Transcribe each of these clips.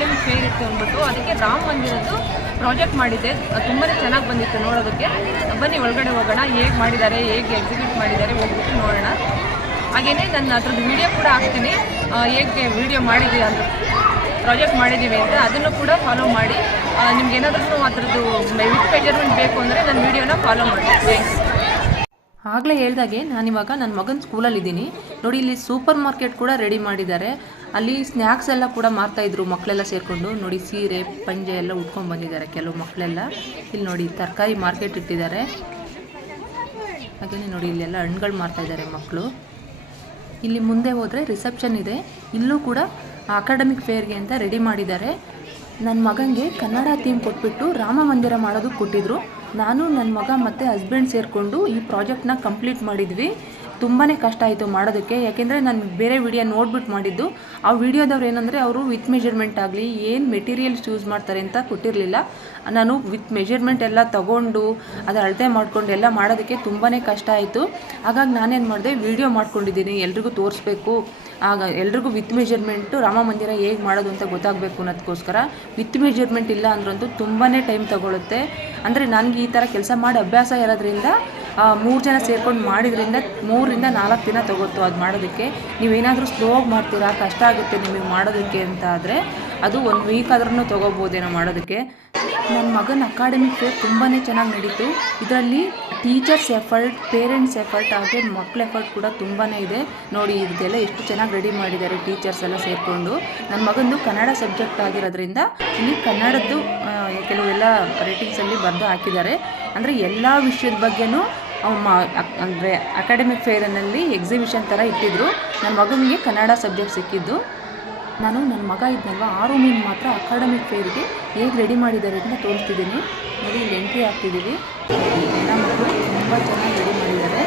Academic fair ಇತ್ತು ಅಂದ್ಬಿಟ್ಟು ಅದಕ್ಕೆ ರಾಮ ಮಂದಿರದ್ದು ಪ್ರಾಜೆಕ್ಟ್ ಮಾಡಿದ್ದೆ. ತುಂಬಾ ಚೆನ್ನಾಗಿ ಬಂದಿತ್ತು ನೋಡೋದಕ್ಕೆ. ಬನ್ನಿ, ಒಳಗಡೆ ಹೋಗೋಣ. ಹೇಗೆ ಮಾಡಿದ್ದಾರೆ ಹೇಗೆ ಎಕ್ಸಿಕ್ಯೂಟ್ ಮಾಡಿದ್ದಾರೆ ಹೋಗ್ಬಿಟ್ಟು ನೋಡೋಣ. ಹಾಗೆಯೇ ನನ್ನ ಅದ್ರದ್ದು ವಿಡಿಯೋ ಕೂಡ ಹಾಕ್ತೀನಿ. ಹೇಗೆ ವಿಡಿಯೋ ಮಾಡಿದ್ದೀವಿ ಅಂತ ಪ್ರಾಜೆಕ್ಟ್ ಮಾಡಿದ್ದೀವಿ ಅಂತ ಅದನ್ನು ಕೂಡ ಫಾಲೋ ಮಾಡಿ. ನಿಮ್ಗೆ ಏನಾದರೂ ಅದರದ್ದು ವಿತ್ ಮೆಜರ್ಮೆಂಟ್ ಬೇಕು ಅಂದರೆ ನನ್ನ ವಿಡಿಯೋನ ಫಾಲೋ ಮಾಡಿ. ಥ್ಯಾಂಕ್ಸ್ ಆಗಲೇ ಹೇಳ್ದಾಗೆ ನಾನಿವಾಗ ನನ್ನ ಮಗನ ಸ್ಕೂಲಲ್ಲಿದ್ದೀನಿ. ನೋಡಿ, ಇಲ್ಲಿ ಸೂಪರ್ ಮಾರ್ಕೆಟ್ ಕೂಡ ರೆಡಿ ಮಾಡಿದ್ದಾರೆ. ಅಲ್ಲಿ ಸ್ನ್ಯಾಕ್ಸ್ ಎಲ್ಲ ಕೂಡ ಮಾರ್ತಾಯಿದ್ರು ಮಕ್ಕಳೆಲ್ಲ ಸೇರಿಕೊಂಡು. ನೋಡಿ, ಸೀರೆ, ಪಂಜೆ ಎಲ್ಲ ಉಟ್ಕೊಂಡು ಬಂದಿದ್ದಾರೆ ಕೆಲವು ಮಕ್ಕಳೆಲ್ಲ ಇಲ್ಲಿ ನೋಡಿ, ತರಕಾರಿ ಮಾರ್ಕೆಟ್ ಇಟ್ಟಿದ್ದಾರೆ. ಹಾಗೆಯೇ ನೋಡಿ, ಇಲ್ಲೆಲ್ಲ ಹಣ್ಣುಗಳು ಮಾರ್ತಾಯಿದ್ದಾರೆ ಮಕ್ಕಳು ಇಲ್ಲಿ ಮುಂದೆ ಹೋದರೆ ರಿಸೆಪ್ಷನ್ ಇದೆ. ಇಲ್ಲೂ ಕೂಡ ಅಕಾಡೆಮಿಕ್ ಫೇರ್ಗೆ ಅಂತ ರೆಡಿ ಮಾಡಿದ್ದಾರೆ. ನನ್ನ ಮಗನಿಗೆ ಕನ್ನಡ ಥೀಮ್ ಕೊಟ್ಬಿಟ್ಟು ರಾಮ ಮಂದಿರ ಮಾಡೋದಕ್ಕೆ ಕೊಟ್ಟಿದ್ರು. ನಾನು ನನ್ನ ಮಗ ಮತ್ತು ಹಸ್ಬೆಂಡ್ ಸೇರಿಕೊಂಡು ಈ ಪ್ರಾಜೆಕ್ಟ್ನ ಕಂಪ್ಲೀಟ್ ಮಾಡಿದ್ವಿ. ತುಂಬಾ ಕಷ್ಟ ಆಯಿತು ಮಾಡೋದಕ್ಕೆ. ಯಾಕೆಂದರೆ ನಾನು ಬೇರೆ ವಿಡಿಯೋ ನೋಡ್ಬಿಟ್ಟು ಮಾಡಿದ್ದು. ಆ ವಿಡಿಯೋದವ್ರು ಏನಂದರೆ ಅವರು ವಿತ್ ಮೆಜರ್ಮೆಂಟ್ ಆಗಲಿ, ಏನು ಮೆಟೀರಿಯಲ್ಸ್ ಯೂಸ್ ಮಾಡ್ತಾರೆ ಅಂತ ಕೊಟ್ಟಿರಲಿಲ್ಲ. ನಾನು ವಿತ್ ಮೆಜರ್ಮೆಂಟ್ ಎಲ್ಲ ತಗೊಂಡು ಅದು ಅಳತೆ ಮಾಡಿಕೊಂಡು ಎಲ್ಲ ಮಾಡೋದಕ್ಕೆ ತುಂಬಾ ಕಷ್ಟ ಆಯಿತು. ಹಾಗಾಗಿ ನಾನೇನು ಮಾಡಿದೆ ವಿಡಿಯೋ ಮಾಡ್ಕೊಂಡಿದ್ದೀನಿ. ಎಲ್ರಿಗೂ ತೋರಿಸ್ಬೇಕು. ಆಗ ಎಲ್ರಿಗೂ ವಿತ್ ಮೆಜರ್ಮೆಂಟು ರಾಮ ಮಂದಿರ ಹೇಗೆ ಮಾಡೋದು ಅಂತ ಗೊತ್ತಾಗಬೇಕು ಅನ್ನೋದಕ್ಕೋಸ್ಕರ ವಿತ್ ಮೆಜರ್ಮೆಂಟ್ ಇಲ್ಲ ಅಂದ್ರಂತೂ ತುಂಬಾ ಟೈಮ್ ತಗೊಳುತ್ತೆ. ಅಂದರೆ ನನಗೆ ಈ ಥರ ಕೆಲಸ ಮಾಡಿ ಅಭ್ಯಾಸ ಇರೋದ್ರಿಂದ ಮೂರು ಜನ ಸೇರ್ಕೊಂಡು ಮಾಡಿದ್ರಿಂದ ಮೂರರಿಂದ ನಾಲ್ಕು ದಿನ ತಗೋತು ಅದು ಮಾಡೋದಕ್ಕೆ. ನೀವೇನಾದರೂ ಸ್ಲೋ ಮಾಡ್ತೀರಾ, ಕಷ್ಟ ಆಗುತ್ತೆ ನಿಮಗೆ ಮಾಡೋದಕ್ಕೆ ಅಂತ ಆದರೆ ಅದು ಒಂದು ವೀಕ್ ಆದ್ರೂ ತೊಗೋಬೋದೇನೋ ಮಾಡೋದಕ್ಕೆ. ನನ್ನ ಮಗನ ಅಕಾಡೆಮಿಕ್ ಫೇರ್ ತುಂಬಾ ಚೆನ್ನಾಗಿ ನಡೀತು. ಇದರಲ್ಲಿ ಟೀಚರ್ಸ್ ಎಫರ್ಟ್, ಪೇರೆಂಟ್ಸ್ ಎಫರ್ಟ್ ಹಾಗೆ ಮಕ್ಳ ಎಫರ್ಟ್ ಕೂಡ ತುಂಬಾ ಇದೆ. ನೋಡಿ ಇದೆಲ್ಲ ಎಷ್ಟು ಚೆನ್ನಾಗಿ ರೆಡಿ ಮಾಡಿದ್ದಾರೆ ಟೀಚರ್ಸ್ ಎಲ್ಲ ಸೇರಿಕೊಂಡು. ನನ್ನ ಮಗಂದು ಕನ್ನಡ ಸಬ್ಜೆಕ್ಟ್ ಆಗಿರೋದ್ರಿಂದ ಇಲ್ಲಿ ಕನ್ನಡದ್ದು ಕೆಲವೆಲ್ಲ ರೇಟಿಂಗ್ಸಲ್ಲಿ ಬರೆದು ಹಾಕಿದ್ದಾರೆ. ಅಂದರೆ ಎಲ್ಲ ವಿಷಯದ ಬಗ್ಗೆನೂ ಅಂದರೆ ಅಕಾಡೆಮಿಕ್ ಫೇರ್ನಲ್ಲಿ ಎಕ್ಸಿಬಿಷನ್ ಥರ ಇಟ್ಟಿದ್ರು. ನನ್ನ ಮಗನಿಗೆ ಕನ್ನಡ ಸಬ್ಜೆಕ್ಟ್ ಸಿಕ್ಕಿದ್ದು. ನಾನು ನನ್ನ ಮಗ ಇದ್ನಲ್ವ? ಆರು ರೂಮಿನ ಮಾತ್ರ ಅಕಾಡೆಮಿಕ್ ಫೇರ್ಗೆ ಹೇಗೆ ರೆಡಿ ಮಾಡಿದ್ದಾರೆ ಅಂತ ತೋರಿಸ್ತಿದ್ದೀನಿ. ನೋಡಿ, ಇಲ್ಲಿ ಎಂಟ್ರಿ ಆಗ್ತಿದ್ದೀವಿ ನಮ್ಮ ತುಂಬ ಚೆನ್ನಾಗಿ ರೆಡಿ ಮಾಡಿದ್ದಾರೆ.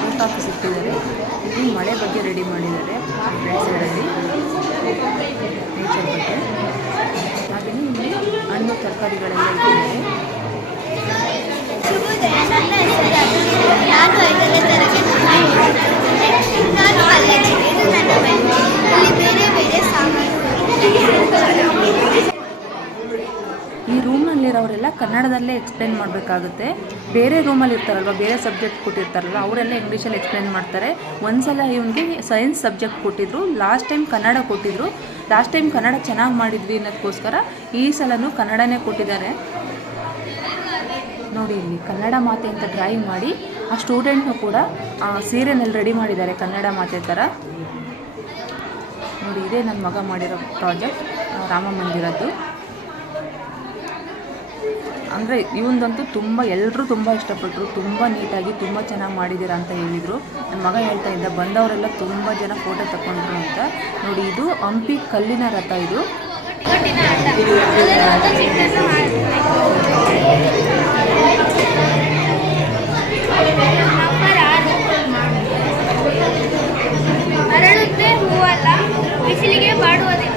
ಪೋಸ್ಟ್ ಆಫೀಸ್ ಇಟ್ಟಿದ್ದಾರೆ. ಇಲ್ಲಿ ಮಳೆ ಬಗ್ಗೆ ರೆಡಿ ಮಾಡಿದ್ದಾರೆ ಸೈಡಲ್ಲಿ ನೇಚರ್ ಬಗ್ಗೆ. ಹಾಗೆಯೇ ಇಲ್ಲಿ ಹಣ್ಣು, ತರಕಾರಿಗಳೆಲ್ಲ ಇಟ್ಟಿದ್ದಾರೆ ಶುಭೋದಯ ನನ್ನ ಹೆಸರು ಅಭಿಷೇಕ ನಾನು ಐದನೇ ತರಗತಿ ನಾನು ಪಲ್ಲವಿ ಇದು ನನ್ನ ಮನೆ ಇಲ್ಲಿ ಬೇರೆ ಬೇರೆ ಸಾಮಾನು ಈ ರೂಮ್ನಲ್ಲಿರೋರೆಲ್ಲ ಕನ್ನಡದಲ್ಲೇ ಎಕ್ಸ್ಪ್ಲೇನ್ ಮಾಡಬೇಕಾಗುತ್ತೆ. ಬೇರೆ ರೂಮಲ್ಲಿ ಇರ್ತಾರಲ್ವ, ಬೇರೆ ಸಬ್ಜೆಕ್ಟ್ ಕೊಟ್ಟಿರ್ತಾರಲ್ವ, ಅವರೆಲ್ಲ ಇಂಗ್ಲೀಷಲ್ಲಿ ಎಕ್ಸ್ಪ್ಲೇನ್ ಮಾಡ್ತಾರೆ. ಒಂದ್ಸಲ ಇವನಿಗೆ ಸೈನ್ಸ್ ಸಬ್ಜೆಕ್ಟ್ ಕೊಟ್ಟಿದ್ರು ಲಾಸ್ಟ್ ಟೈಮ್ ಕನ್ನಡ ಕೊಟ್ಟಿದ್ರು. ಲಾಸ್ಟ್ ಟೈಮ್ ಕನ್ನಡ ಚೆನ್ನಾಗಿ ಮಾಡಿದ್ವಿ ಅನ್ನೋದಕ್ಕೋಸ್ಕರ ಈ ಸಲನೂ ಕನ್ನಡನೇ ಕೊಟ್ಟಿದ್ದಾರೆ. ನೋಡಿ ಇಲ್ಲಿ, ಕನ್ನಡ ಮಾತೆ ಅಂತ ಡ್ರಾಯಿಂಗ್ ಮಾಡಿ, ಆ ಸ್ಟೂಡೆಂಟ್ನು ಕೂಡ, ಆ ಸೀರೆನಲ್ಲಿ ರೆಡಿ ಮಾಡಿದ್ದಾರೆ ಕನ್ನಡ ಮಾತೆ ಥರ ನೋಡಿ, ಇದೇ ನನ್ನ ಮಗ ಮಾಡಿರೋ ಪ್ರಾಜೆಕ್ಟ್ ರಾಮ ಮಂದಿರದ್ದು. ಅಂದರೆ ಇವಂದಂತೂ ತುಂಬ ಎಲ್ಲರೂ ತುಂಬ ಇಷ್ಟಪಟ್ಟರು ತುಂಬ ನೀಟಾಗಿ ತುಂಬ ಚೆನ್ನಾಗಿ ಮಾಡಿದ್ದೀರಾ ಅಂತ ಹೇಳಿದರು. ನನ್ನ ಮಗ ಹೇಳ್ತಾ ಇದ್ದ, ಬಂದವರೆಲ್ಲ ತುಂಬ ಜನ ಫೋಟೋ ತಗೊಂಡ್ರು ಅಂತ. ನೋಡಿ, ಇದು ಹಂಪಿ ಕಲ್ಲಿನ ರಥ ಇದು ಅದರ ಒಂದು ಚಿತ್ರನ ನಂಬರ್ ಆರು ಅರಳುತ್ತೆ ಹೂವಲ್ಲ ಬಿಸಿಲಿಗೆ ಬಾಡುವುದಿಲ್ಲ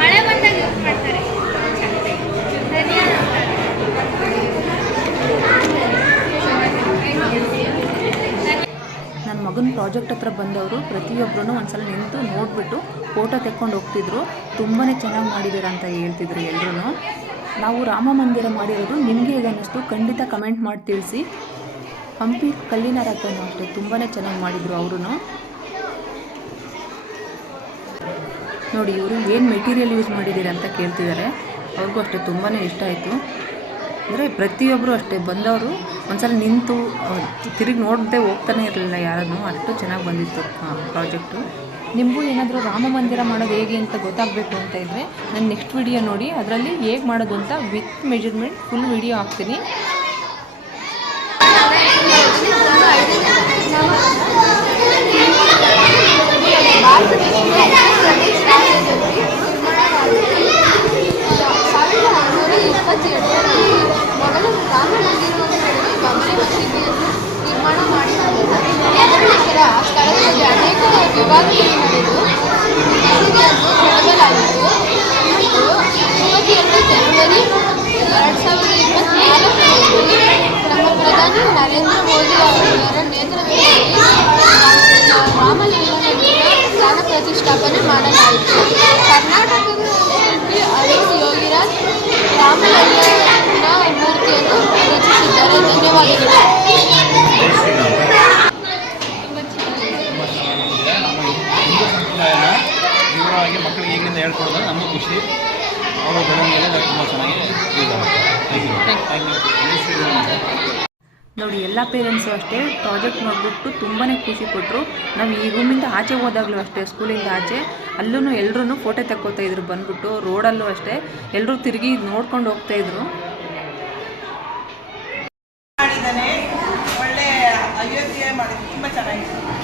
ಮಳೆ ಬಂದಾಗ ಯೂಸ್ ಮಾಡ್ತಾರೆ ಸರಿಯಾದ ಉತ್ತರ. ನನ್ನ ಮಗನ ಪ್ರಾಜೆಕ್ಟ್ ಹತ್ರ ಬಂದವರು ಪ್ರತಿಯೊಬ್ಬರೂ ಒಂದ್ಸಲ ನಿಂತು ನೋಡಿಬಿಟ್ಟು ಫೋಟೋ ತೆಕ್ಕೊಂಡು ಹೋಗ್ತಿದ್ರು. ತುಂಬಾ ಚೆನ್ನಾಗಿ ಮಾಡಿದ್ದೀರಾ ಅಂತ ಹೇಳ್ತಿದ್ರು ಎಲ್ಲರೂ ನಾವು ರಾಮ ಮಂದಿರ ಮಾಡಿರೋದು ನಿಮಗೆ ಹೇಗನ್ನಿಸ್ತು ಖಂಡಿತ ಕಮೆಂಟ್ ಮಾಡಿ ತಿಳಿಸಿ. ಹಂಪಿ ಕಲ್ಲಿನ ರಥನೂ ಅಷ್ಟೇ ತುಂಬಾ ಚೆನ್ನಾಗಿ ಮಾಡಿದರು ಅವರು ನೋಡಿ ಇವರು ಏನು ಮೆಟೀರಿಯಲ್ ಯೂಸ್ ಮಾಡಿದ್ದೀರಾ ಅಂತ ಕೇಳ್ತಿದ್ದಾರೆ. ಅವ್ರಿಗೂ ಅಷ್ಟೇ ತುಂಬಾ ಇಷ್ಟ ಆಯಿತು. ಅಂದರೆ ಪ್ರತಿಯೊಬ್ಬರು ಅಷ್ಟೇ, ಬಂದವರು ಒಂದ್ಸಲ ನಿಂತು ತಿರುಗಿ ನೋಡದೆ ಹೋಗ್ತಾನೆ ಇರಲಿಲ್ಲ ಯಾರನ್ನು, ಅಷ್ಟು ಚೆನ್ನಾಗಿ ಬಂದಿತ್ತು ಪ್ರಾಜೆಕ್ಟು ನಿಮಗೂ ಏನಾದರೂ ರಾಮ ಮಂದಿರ ಮಾಡೋದು ಹೇಗೆ ಅಂತ ಗೊತ್ತಾಗಬೇಕು ಅಂತ ಇದ್ದರೆ ನಾನು ನೆಕ್ಸ್ಟ್ ವಿಡಿಯೋ ನೋಡಿ, ಅದರಲ್ಲಿ ಹೇಗೆ ಮಾಡೋದು ಅಂತ ವಿತ್ ಮೆಜರ್ಮೆಂಟ್ ಫುಲ್ ವಿಡಿಯೋ ಹಾಕ್ತೀನಿ. ಪ್ರತಿಷ್ಠಾಪನೆ ಮಾಡಲಾಯಿತು ಕರ್ನಾಟಕದಲ್ಲಿ ಅರುಣ್ ಯೋಗಿರಾಜ್ ರಾಮಲಲ್ಲನ ಮೂರ್ತಿಯನ್ನು ರಚಿಸಿದ್ದಾರೆ ಧನ್ಯವಾದಗಳು. ವಿವರವಾಗಿ ಮಕ್ಕಳಿಗೆ ಈಗಿಂದ ಹೇಳ್ಕೊಡೋದ್ರೆ ನಮಗೂ ಖುಷಿ ಅವರ ಬೆಳವಣಿಗೆಲ್ಲ ತುಂಬ ಚೆನ್ನಾಗಿ ಥ್ಯಾಂಕ್ ಯು ಥ್ಯಾಂಕ್ ಯು ನೋಡಿ, ಎಲ್ಲ ಪೇರೆಂಟ್ಸು ಅಷ್ಟೇ ಪ್ರಾಜೆಕ್ಟ್ ನೋಡಿಬಿಟ್ಟು ತುಂಬಾ ಖುಷಿ ಕೊಟ್ಟರು ನಾವು ಈ ರೂಮಿಂದ ಆಚೆ ಹೋದಾಗಲೂ ಅಷ್ಟೇ ಸ್ಕೂಲಿಂದ ಆಚೆ. ಅಲ್ಲೂ ಎಲ್ಲರೂ ಫೋಟೋ ತಕ್ಕೋತಾ ಇದ್ರು, ಬಂದ್ಬಿಟ್ಟು ರೋಡಲ್ಲೂ ಅಷ್ಟೇ. ಎಲ್ಲರೂ ತಿರುಗಿ ನೋಡ್ಕೊಂಡು ಹೋಗ್ತಾ ಇದ್ರು. ಒಳ್ಳೆ ಅಯೋಧ್ಯೆ ತುಂಬ ಚೆನ್ನಾಗಿತ್ತು.